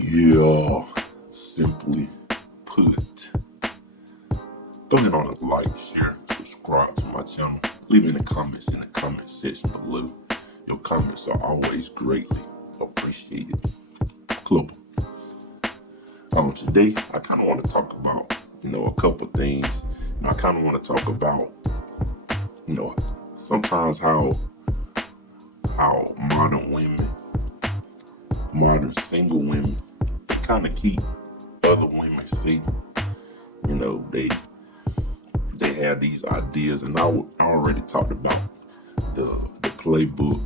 Yeah, simply put. Go ahead on and like, share, subscribe to my channel. Leave any comments in the comment section below. Your comments are always greatly appreciated. Club. Today, I kind of want to talk about, a couple things. I kind of want to talk about, sometimes how modern women, modern single women, kind of keep other women safe. They have these ideas, and I already talked about the playbook.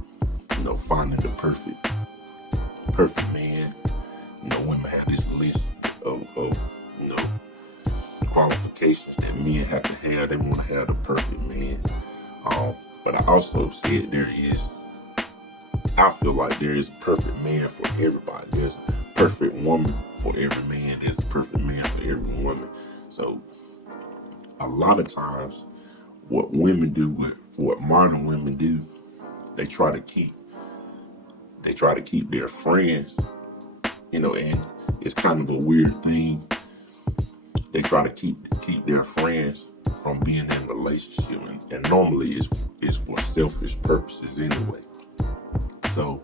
Finding the perfect man. Women have this list of qualifications that men have to have. They want to have the perfect man. But I also said I feel like there is a perfect man for everybody. There's a perfect woman for every man. There's a perfect man for every woman. So a lot of times what modern women do, they try to keep their friends, and it's kind of a weird thing. They try to keep their friends from being in a relationship, and normally it's for selfish purposes anyway. So,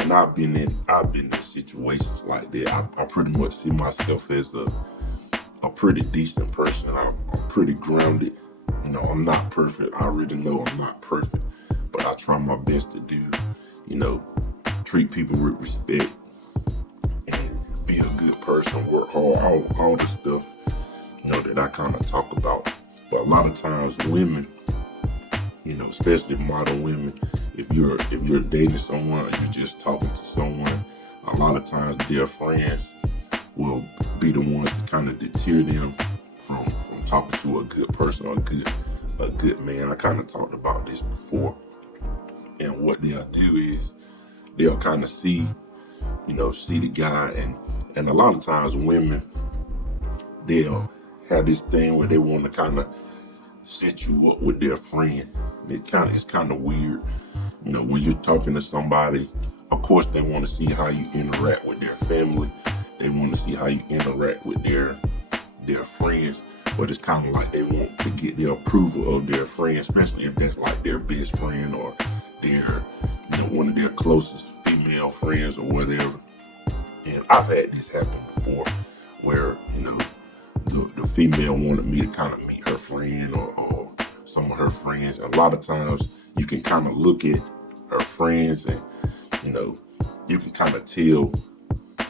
and I've been in situations like that. I pretty much see myself as a pretty decent person. I'm pretty grounded. I'm not perfect. I already know I'm not perfect, but I try my best to do, treat people with respect and be a good person, work hard, all the stuff, that I kind of talk about. But a lot of times women, especially modern women, if you're dating someone or you're just talking to someone, a lot of times their friends will be the ones to kind of deter them from talking to a good person or a good man. I kind of talked about this before. And what they'll do is they'll kind of see the guy, and a lot of times women, they'll have this thing where they want to kind of set you up with their friend. It's kind of weird. When you're talking to somebody, of course they want to see how you interact with their family. They want to see how you interact with their friends. But it's kind of like they want to get the approval of their friend, especially if that's like their best friend or their, one of their closest female friends or whatever. And I've had this happen before where, the female wanted me to kind of meet her friend or some of her friends. A lot of times you can kind of look at her friends and, you can kind of tell,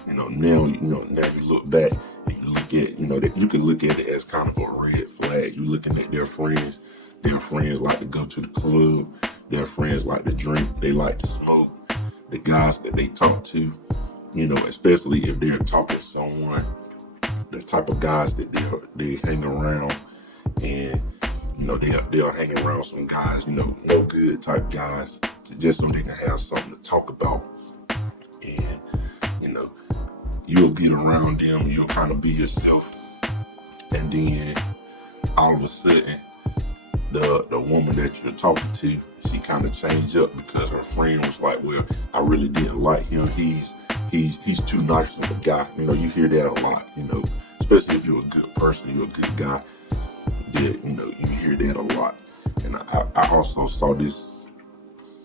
now you look back and you look at, that you can look at it as kind of a red flag. You looking at their friends like to go to the club. Their friends like to drink. They like to smoke. The guys that they talk to, especially if they're talking to someone, the type of guys that they hang around, and they'll hang around some guys, no good type guys, just so they can have something to talk about. And you'll get around them, you'll kind of be yourself, and then all of a sudden the woman that you're talking to, she kind of changed up because her friend was like, well, I really didn't like him. He's too nice of a guy. You hear that a lot, especially if you're a good person, you're a good guy. That, you hear that a lot. And I also saw this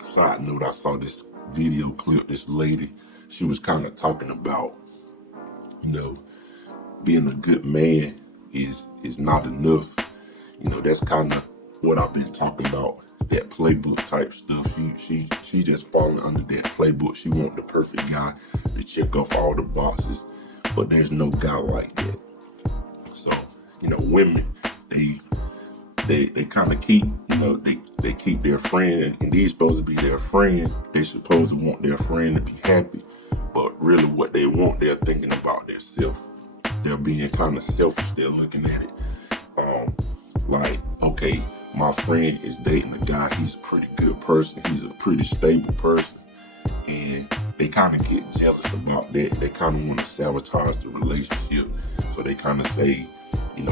side note. I saw this video clip. This lady, she was kind of talking about, being a good man is not enough. That's kind of what I've been talking about. That playbook type stuff. She's just falling under that playbook. She want the perfect guy to check off all the boxes, but there's no guy like that. So, women, they kind of keep, they keep their friend, and these supposed to be their friend. They supposed to want their friend to be happy, but really what they want, they're thinking about themselves. They're being kind of selfish. They're looking at it like, okay, my friend is dating a guy. He's a pretty good person. He's a pretty stable person. And they kind of get jealous about that. They kind of want to sabotage the relationship. So they kind of say,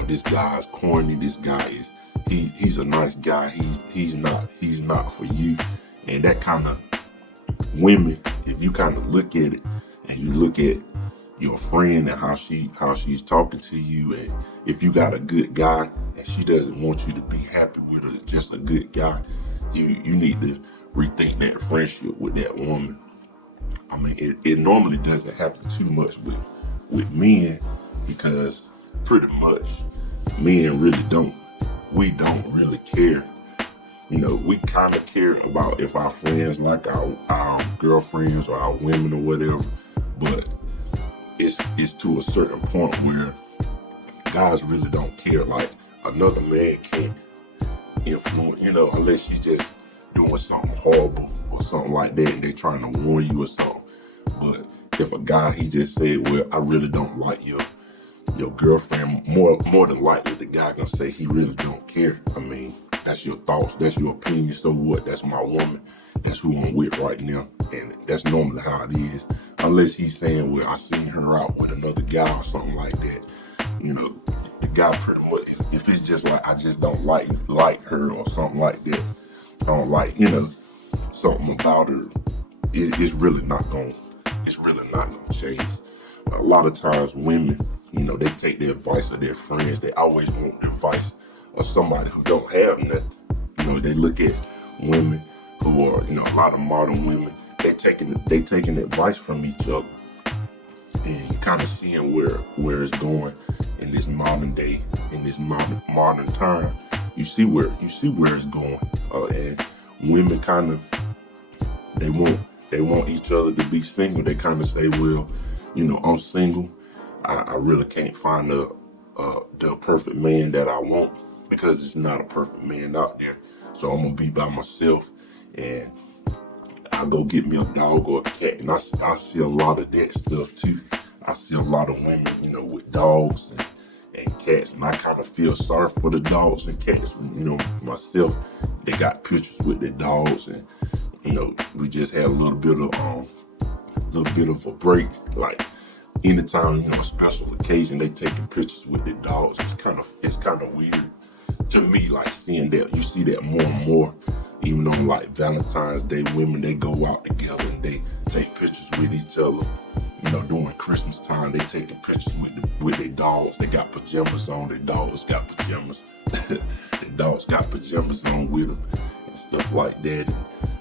this guy's corny. This guy he's a nice guy. He's not for you. And that kind of women, if you kind of look at it and you look at your friend and how she's talking to you, and if you got a good guy and she doesn't want you to be happy with just a good guy, you need to rethink that friendship with that woman. I mean, it normally doesn't happen too much with men, because pretty much men really don't really care. We kind of care about if our friends like our girlfriends or our women or whatever, but it's to a certain point where guys really don't care. Like, another man can't influence, unless she's just doing something horrible or something like that and they trying to warn you or something. But if a guy, he just said, well, I really don't like your girlfriend, more than likely the guy gonna say he really don't care. I mean, that's your thoughts, that's your opinion, so what? That's my woman, that's who I'm with right now, and that's normally how it is. Unless he's saying, well, I seen her out with another guy or something like that. The guy pretty much, if it's just like, I just don't like her or something like that, I don't like, something about her, it's really not gonna change. A lot of times women, they take the advice of their friends. They always want the advice of somebody who don't have nothing. They look at women who are, a lot of modern women, they taking advice from each other. And you kind of seeing where it's going in this modern day, in this modern time. You see where it's going. And women kind of, they want each other to be single. They kind of say, well, I'm single. I really can't find the perfect man that I want, because it's not a perfect man out there. So I'm gonna be by myself, and I'll go get me a dog or a cat. And I see a lot of that stuff too. I see a lot of women, with dogs and cats, and I kind of feel sorry for the dogs and cats. Myself, they got pictures with their dogs, and we just had a little bit of a break. Like, anytime, a special occasion, they taking pictures with their dogs. It's kind of weird to me, like, seeing that. You see that more and more, even on like Valentine's Day, women, they go out together and they take pictures with each other. During Christmas time, they taking pictures with their dogs. They got pajamas on. Their dogs got pajamas. Their dogs got pajamas on with them and stuff like that.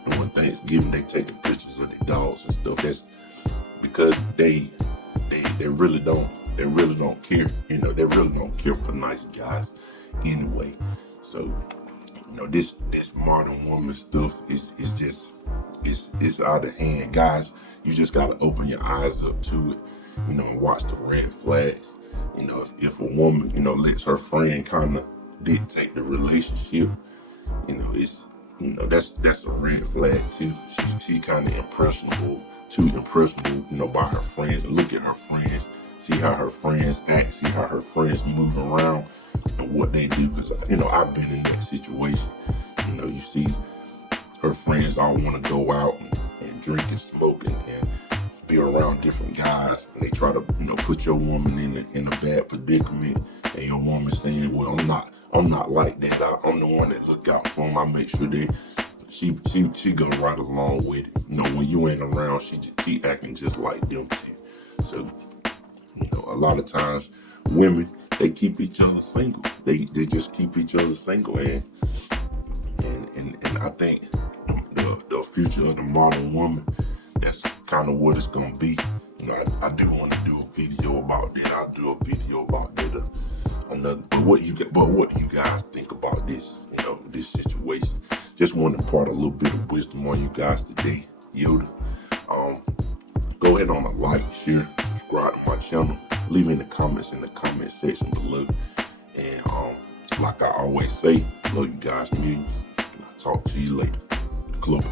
And on Thanksgiving, they taking pictures of their dogs and stuff. That's because they really don't care. They really don't care for nice guys anyway. So, this modern woman stuff is just, it's out of hand. Guys, you just gotta open your eyes up to it, and watch the red flags. If a woman, lets her friend kind of dictate the relationship, it's, that's a red flag too. She kind of too impressionable, by her friends. And look at her friends, see how her friends act, see how her friends move around and what they do. Because, I've been in that situation. You see her friends all want to go out and drink and smoke and be around different guys, and they try to, put your woman in a bad predicament. And your woman saying, well, I'm not like that. I'm the one that look out for them. I make sure that she go right along with it. When you ain't around, she acting just like them too. So, a lot of times women, they keep each other single. They just keep each other single, and I think the future of the modern woman, that's kind of what it's gonna be. I do want to do a video about that. I'll do a video about that. But what do you guys think about this? This situation. Just want to impart a little bit of wisdom on you guys today. Yoda. Go ahead on a like, share, subscribe to my channel. Leave in the comments in the comment section below. And like I always say, love you guys millions. And I'll talk to you later. Club.